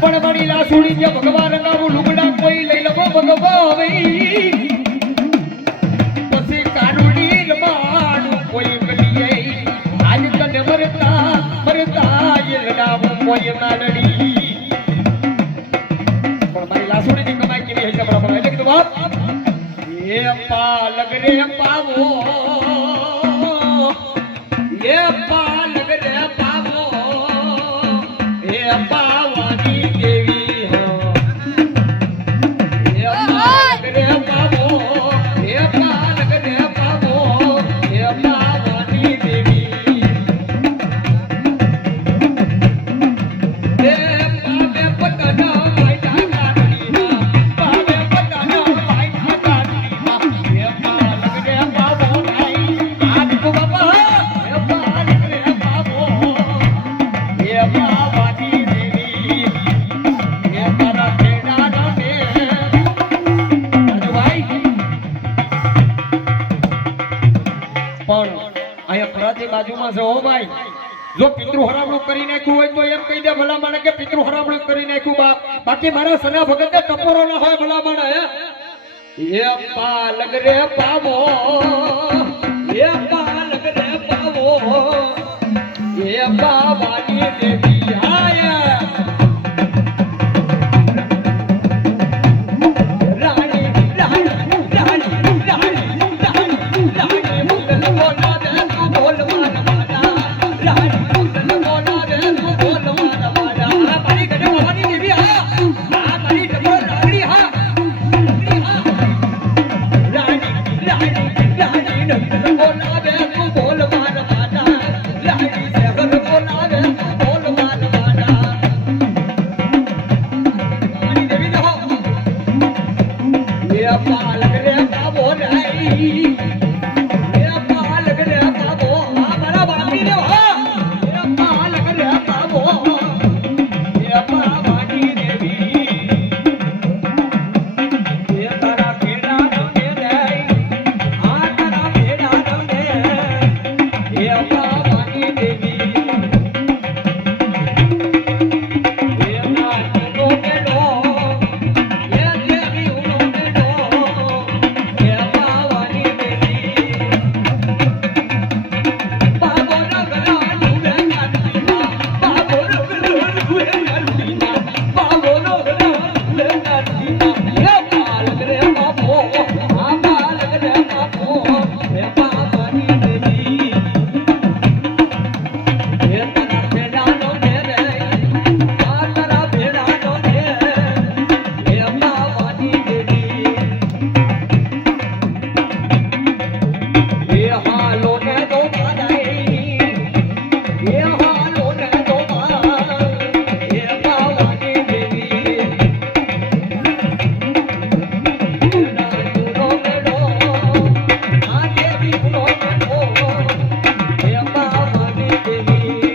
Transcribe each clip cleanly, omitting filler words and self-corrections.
પણ મારી લાસુડી જે ભગવાન રંગાવું લુગડા કોઈ લઈ લવો ભગવાવે પછી કાનુડી રમાડું કોઈ ગલીએ આજ તને મરતા મરતા એ લડાવું કોઈ નાડડી પણ મારી લાસુડીની કમાઈ કેવી હશે બરાબર એટલે કીધું બાપ એ પાલક રે પાવો એ પાલક રે પાવો એ પાવાની દેવી હો એ પાલક રે પાવો એ પાલક રે પાવો એ પાવાની દેવી એ પાવે પતના માઈના કાઢીના પાવે પતના માઈના કાઢીના એ પાલક રે પાવો નહીં આજ કો બાપા એ પાલક રે પાવો એ પાવાની દેવી એ તારા ખેડા રમે રાજુભાઈ પણ અહીંયા ફરાજી બાજુમાં છે હો ભાઈ જો પિતૃ હરામણું કરી નાખ્યું હોય તો એમ કહી દે ભલા માણે કે પિતૃ હરામણું કરી નાખ્યું બાપ બાકી મારા સના ભગત ને ટપોરો ના હોય ભલા માણે એ પાલક રે પાવો એ પાલક રે પાવો એ પાવાની દેવી આયા રાણી રાણી રાણી રાણી રાણી રાણી મુગલ બોલા દે તું બોલ મારા મારા રાણી મુગલ બોલા દે તું બોલ મારા મારા મારી ગઢે ભવાની દેવી હા મારી ડબલ રાણી હા રાણી રાણી રાણી મુગલ બોલા દે તું બોલ મારા મારા રાણી સેવલ બોલા દે તું બોલ મારા મારા ભવાની દેવી હો એ પાલક રે બાબો રાઈ એ પાલક રે બાબો આ મારા બાપી ને હો એ પાલક રે બાબો એ પાવાની દેવી એ તારા ભેડા રમે રે આ તારા ભેડા રમે એ પાવાની દેવી એ નાનો બેડો એ દેવી ઉનો બેડો એ પાવાની દેવી બાબો નગરા ડુબે નાનીના બાબો નગરા ડુબે નાનીના બાબો નગરા ડુબે નાનીના એ પાલક રે બાબો આ પાલક રે બાબો એ પાવાની દેવી એ તારા ભેડાનો ને રે આ તારા ભેડાનો ને એ પાવાની દેવી એ હાલો ને તો મારાઈ એ હાલો ને તો મારા એ પાવાની દેવી નાનો બેડો આ દેવી નો બેડો એ પાવાની દેવી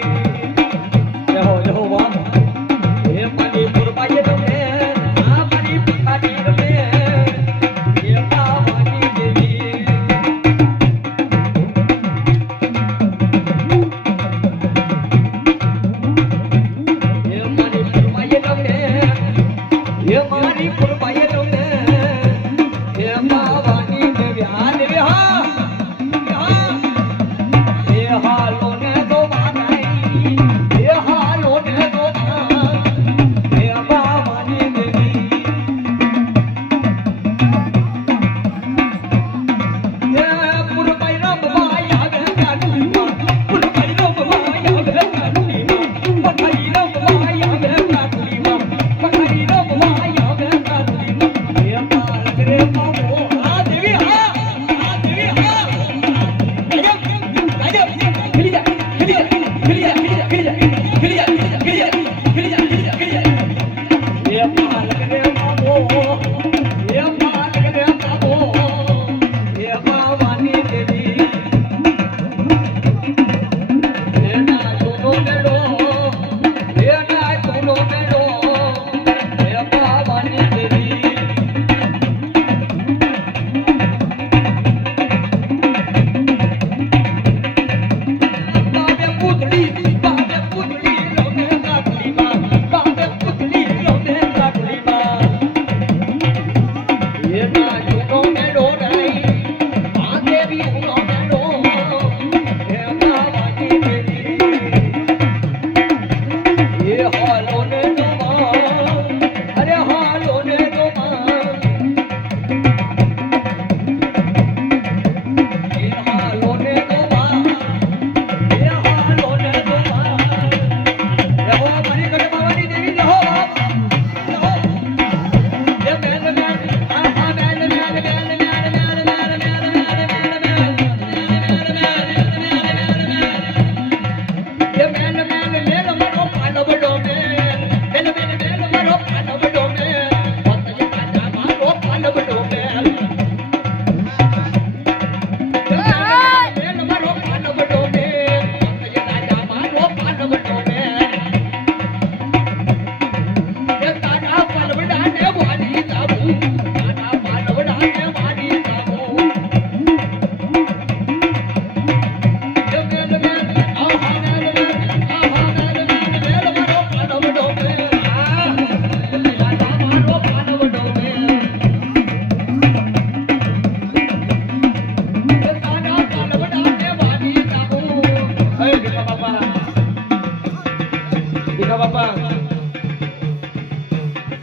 ભીખા બાપા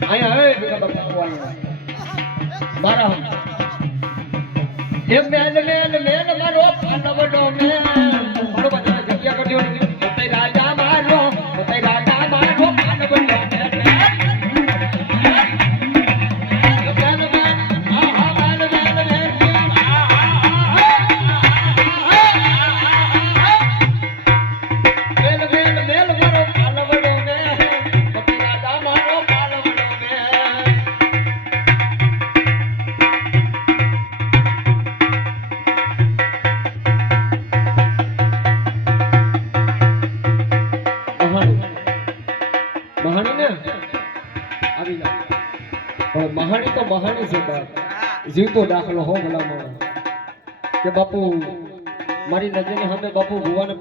અહીંયા હે ભીખા બાપા અહીંયા મારા એ મેલ મારો પાનવડો મેલ મારો બધા જગ્યા કરજો બતાઈ રાજા મારો પાનવડો મેલ મહાણી તો મહાણી છે બાપ જીવતો દાખલો હો ભલા માણસ કે બાપુ મારી નજરની સામે બાપુ ભુવાને